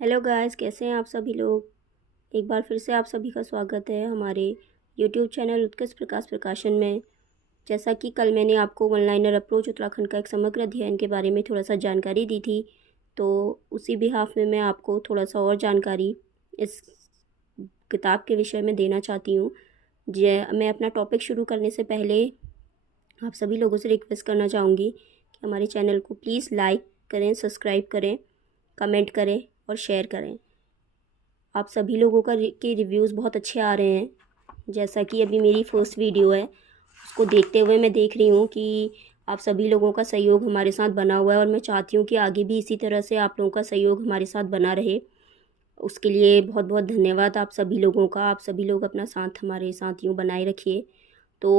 Hello guys, कैसे हैं आप सभी लोग। एक बार फिर से आप सभी का स्वागत है हमारे यूट्यूब चैनल उत्कर्ष प्रकाश प्रकाशन में। जैसा कि कल मैंने आपको वन लाइनर अप्रोच उत्तराखंड का एक समग्र अध्ययन के बारे में थोड़ा सा जानकारी दी थी, तो उसी बिहाफ में मैं आपको थोड़ा सा और जानकारी इस किताब के विषय में देना चाहती हूँ। मैं अपना टॉपिक शुरू करने से पहले आप सभी लोगों से रिक्वेस्ट करना चाहूँगी कि हमारे चैनल को प्लीज़ लाइक करें, सब्सक्राइब करें, कमेंट करें और शेयर करें। आप सभी लोगों के रिव्यूज़ बहुत अच्छे आ रहे हैं। जैसा कि अभी मेरी फर्स्ट वीडियो है, उसको देखते हुए मैं देख रही हूँ कि आप सभी लोगों का सहयोग हमारे साथ बना हुआ है और मैं चाहती हूँ कि आगे भी इसी तरह से आप लोगों का सहयोग हमारे साथ बना रहे। उसके लिए बहुत बहुत धन्यवाद आप सभी लोगों का। आप सभी लोग अपना साथ हमारे साथ यूँ बनाए रखिए। तो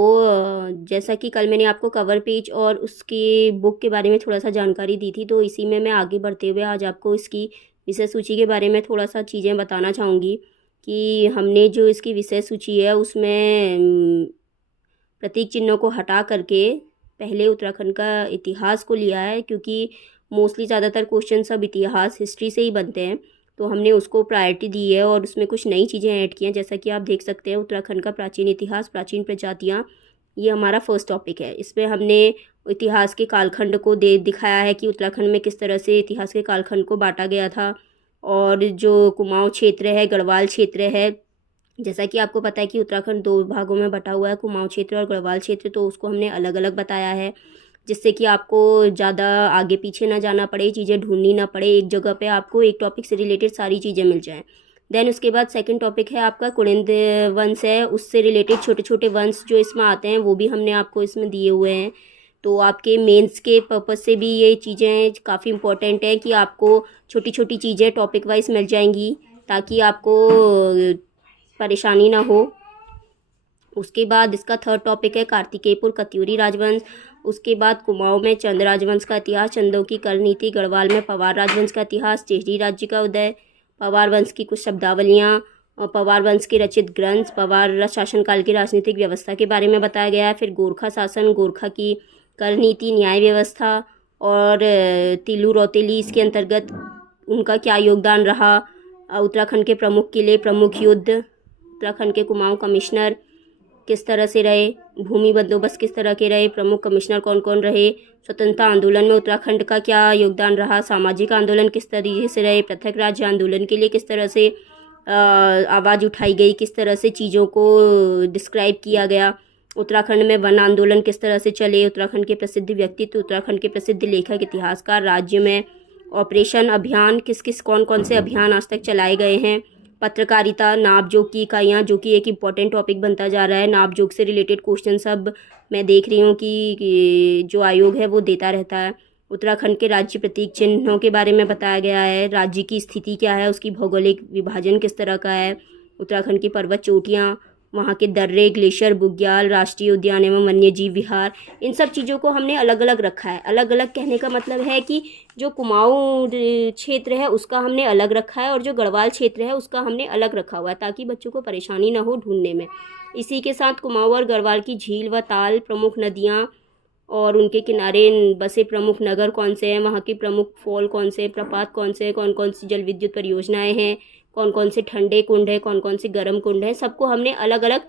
जैसा कि कल मैंने आपको कवर पेज और उसकी बुक के बारे में थोड़ा सा जानकारी दी थी, तो इसी में मैं आगे बढ़ते हुए आज आपको इसकी विषय सूची के बारे में थोड़ा सा चीज़ें बताना चाहूँगी कि हमने जो इसकी विषय सूची है उसमें प्रतीक चिन्हों को हटा करके पहले उत्तराखंड का इतिहास को लिया है, क्योंकि मोस्टली ज़्यादातर क्वेश्चन सब इतिहास हिस्ट्री से ही बनते हैं, तो हमने उसको प्रायोरिटी दी है और उसमें कुछ नई चीज़ें ऐड की हैं। जैसा कि आप देख सकते हैं, उत्तराखंड का प्राचीन इतिहास, प्राचीन प्रजातियाँ, ये हमारा फर्स्ट टॉपिक है। इसमें हमने इतिहास के कालखंड को दिखाया है कि उत्तराखंड में किस तरह से इतिहास के कालखंड को बांटा गया था। और जो कुमाऊँ क्षेत्र है, गढ़वाल क्षेत्र है, जैसा कि आपको पता है कि उत्तराखंड दो भागों में बटा हुआ है, कुमाऊँ क्षेत्र और गढ़वाल क्षेत्र, तो उसको हमने अलग अलग बताया है, जिससे कि आपको ज़्यादा आगे पीछे ना जाना पड़े, चीज़ें ढूंढनी ना पड़े, एक जगह पे आपको एक टॉपिक से रिलेटेड सारी चीज़ें मिल जाएं। देन उसके बाद सेकंड टॉपिक है आपका कुनिंद वंश है, उससे रिलेटेड छोटे छोटे वंश जो इसमें आते हैं वो भी हमने आपको इसमें दिए हुए हैं। तो आपके मेंस के पर्पज़ से भी ये चीज़ें काफ़ी इंपॉर्टेंट है कि आपको छोटी छोटी चीज़ें टॉपिक वाइज मिल जाएंगी, ताकि आपको परेशानी ना हो। उसके बाद इसका थर्ड टॉपिक है कार्तिकेयपुर कत्यूरी राजवंश। उसके बाद कुमाऊँ में चंद राजवंश का इतिहास, चंदों की कर नीति, गढ़वाल में पवार राजवंश का इतिहास, चेहरी राज्य का उदय, पवार वंश की कुछ शब्दावलियाँ और पवार वंश के रचित ग्रंथ, पवार शासनकाल की राजनीतिक व्यवस्था के बारे में बताया गया है। फिर गोरखा शासन, गोरखा की कर नीति, न्याय व्यवस्था और तिलू रौतेली इसके अंतर्गत उनका क्या योगदान रहा, उत्तराखंड के प्रमुख किले, प्रमुख युद्ध, उत्तराखंड के कुमाऊँ कमिश्नर किस तरह से रहे, भूमि बंदोबस्त किस तरह के रहे, प्रमुख कमिश्नर कौन कौन रहे, स्वतंत्रता आंदोलन में उत्तराखंड का क्या योगदान रहा, सामाजिक आंदोलन किस तरीके से रहे, पृथक राज्य आंदोलन के लिए किस तरह से आवाज़ उठाई गई, किस तरह से चीज़ों को डिस्क्राइब किया गया, उत्तराखंड में वन आंदोलन किस तरह से चले, उत्तराखंड के प्रसिद्ध व्यक्तित्व, उत्तराखंड के प्रसिद्ध लेखक, इतिहासकार, राज्य में ऑपरेशन अभियान किस किस कौन कौन से अभियान आज तक चलाए गए हैं, पत्रकारिता, नापजोक की इकाइयाँ, जो कि एक इम्पॉर्टेंट टॉपिक बनता जा रहा है। नापजोक से रिलेटेड क्वेश्चन सब मैं देख रही हूँ कि जो आयोग है वो देता रहता है। उत्तराखंड के राज्य प्रतीक चिन्हों के बारे में बताया गया है, राज्य की स्थिति क्या है, उसकी भौगोलिक विभाजन किस तरह का है, उत्तराखंड की पर्वत चोटियाँ, वहाँ के दर्रे, ग्लेशियर, बुग्याल, राष्ट्रीय उद्यान एवं वन्य जीव विहार, इन सब चीज़ों को हमने अलग अलग रखा है। अलग अलग कहने का मतलब है कि जो कुमाऊँ क्षेत्र है उसका हमने अलग रखा है और जो गढ़वाल क्षेत्र है उसका हमने अलग रखा हुआ है, ताकि बच्चों को परेशानी ना हो ढूंढने में। इसी के साथ कुमाऊँ और गढ़वाल की झील व ताल, प्रमुख नदियाँ और उनके किनारे बसे प्रमुख नगर कौन से हैं, वहाँ के प्रमुख फॉल कौन से, प्रपात कौन से, कौन कौन सी जल विद्युत परियोजनाएँ हैं, कौन कौन से ठंडे कुंड हैं, कौन कौन से गर्म कुंड हैं, सबको हमने अलग अलग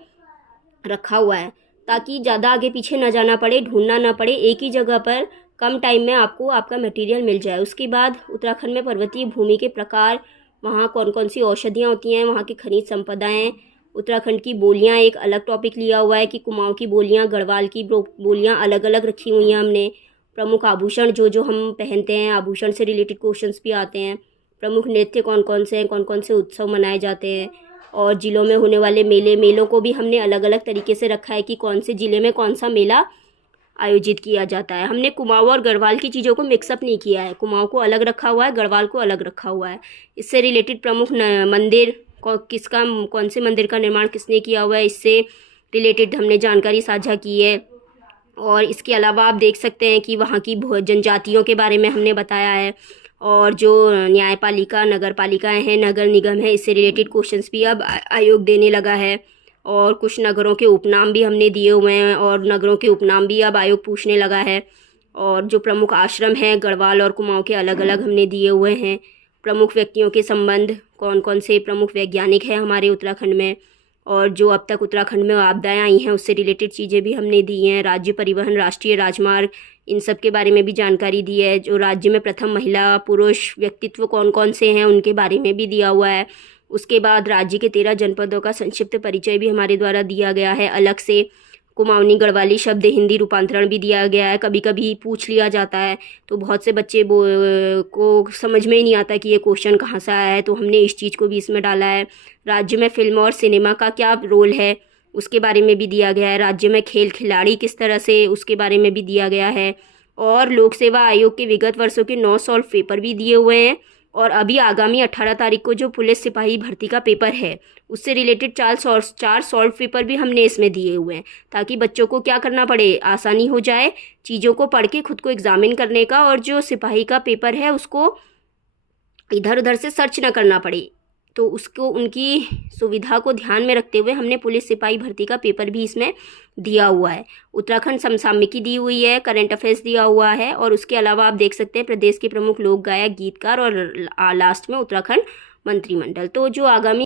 रखा हुआ है, ताकि ज़्यादा आगे पीछे ना जाना पड़े, ढूंढना ना पड़े, एक ही जगह पर कम टाइम में आपको आपका मटेरियल मिल जाए। उसके बाद उत्तराखंड में पर्वतीय भूमि के प्रकार, वहाँ कौन कौन सी औषधियाँ होती हैं, वहाँ की खनिज संपदाएँ, उत्तराखंड की बोलियाँ एक अलग टॉपिक लिया हुआ है कि कुमाऊँ की बोलियाँ, गढ़वाल की बोलियाँ अलग अलग रखी हुई हैं हमने। प्रमुख आभूषण जो जो हम पहनते हैं, आभूषण से रिलेटेड क्वेश्चंस भी आते हैं। प्रमुख नृत्य कौन कौन से हैं, कौन कौन से उत्सव मनाए जाते हैं, और ज़िलों में होने वाले मेलों को भी हमने अलग अलग तरीके से रखा है कि कौन से ज़िले में कौन सा मेला आयोजित किया जाता है। हमने कुमाऊँ और गढ़वाल की चीज़ों को मिक्सअप नहीं किया है, कुमाऊँ को अलग रखा हुआ है, गढ़वाल को अलग रखा हुआ है। इससे रिलेटेड प्रमुख मंदिर किसका, कौन से मंदिर का निर्माण किसने किया हुआ है, इससे रिलेटेड हमने जानकारी साझा की है। और इसके अलावा आप देख सकते हैं कि वहाँ की जनजातियों के बारे में हमने बताया है, और जो न्यायपालिका, नगर पालिकाएँ हैं, नगर निगम है, इससे रिलेटेड क्वेश्चंस भी अब आयोग देने लगा है। और कुछ नगरों के उपनाम भी हमने दिए हुए हैं और नगरों के उपनाम भी अब आयोग पूछने लगा है। और जो प्रमुख आश्रम हैं गढ़वाल और कुमाऊँ के अलग अलग हमने दिए हुए हैं। प्रमुख व्यक्तियों के संबंध, कौन कौन से प्रमुख वैज्ञानिक हैं हमारे उत्तराखंड में, और जो अब तक उत्तराखंड में आपदाएं आई हैं उससे रिलेटेड चीज़ें भी हमने दी हैं। राज्य परिवहन, राष्ट्रीय राजमार्ग, इन सब के बारे में भी जानकारी दी है। जो राज्य में प्रथम महिला पुरुष व्यक्तित्व कौन कौन से हैं उनके बारे में भी दिया हुआ है। उसके बाद राज्य के 13 जनपदों का संक्षिप्त परिचय भी हमारे द्वारा दिया गया है। अलग से कुमाऊनी गढ़वाली शब्द हिंदी रूपांतरण भी दिया गया है। कभी कभी पूछ लिया जाता है तो बहुत से बच्चे को समझ में ही नहीं आता कि ये क्वेश्चन कहाँ से आया है, तो हमने इस चीज़ को भी इसमें डाला है। राज्य में फिल्म और सिनेमा का क्या रोल है उसके बारे में भी दिया गया है। राज्य में खेल खिलाड़ी किस तरह से, उसके बारे में भी दिया गया है। और लोक सेवा आयोग के विगत वर्षों के 9 सॉल्व पेपर भी दिए हुए हैं। और अभी आगामी 18 तारीख को जो पुलिस सिपाही भर्ती का पेपर है उससे रिलेटेड 4 सॉल्व पेपर भी हमने इसमें दिए हुए हैं, ताकि बच्चों को क्या करना पड़े, आसानी हो जाए चीज़ों को पढ़ के खुद को एग्जामिन करने का, और जो सिपाही का पेपर है उसको इधर उधर से सर्च ना करना पड़े। तो उसको, उनकी सुविधा को ध्यान में रखते हुए हमने पुलिस सिपाही भर्ती का पेपर भी इसमें दिया हुआ है। उत्तराखंड समसामयिकी दी हुई है, करंट अफेयर्स दिया हुआ है, और उसके अलावा आप देख सकते हैं प्रदेश के प्रमुख लोक गायक, गीतकार, और लास्ट में उत्तराखंड मंत्रिमंडल। तो जो आगामी